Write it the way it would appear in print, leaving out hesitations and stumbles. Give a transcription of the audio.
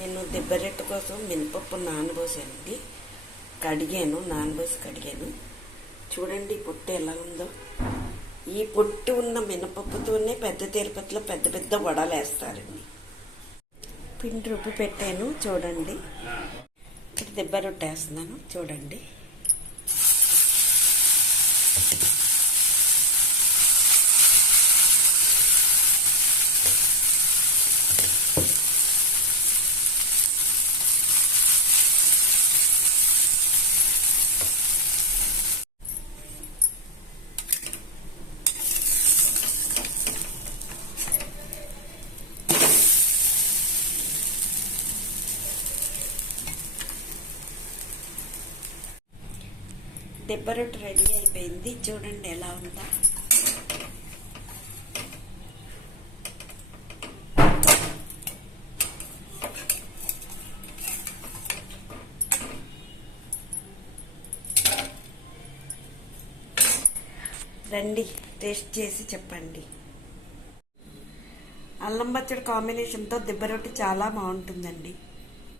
నేను దెబ్బరొట్టె కోసం మినపప్పు నానబోసానండి. నానబోసి కడిగాను. చూడండి పొట్టు ఎలా ఉందో. ఈ పొట్టు ఉన్న మినపప్పుతోనే పెద్ద తిరుపతిలో పెద్ద పెద్ద వడలు వేస్తారండి. పిండి రుబ్బి పెట్టాను చూడండి. ఇప్పుడు దెబ్బరొట్టె వేస్తున్నాను చూడండి. దెబ్బరొట్టె రెడీ అయిపోయింది. చూడండి ఎలా ఉందా. రండి టేస్ట్ చేసి చెప్పండి. అల్లం పచ్చడి కాంబినేషన్తో దెబ్బరొట్టె చాలా బాగుంటుందండి.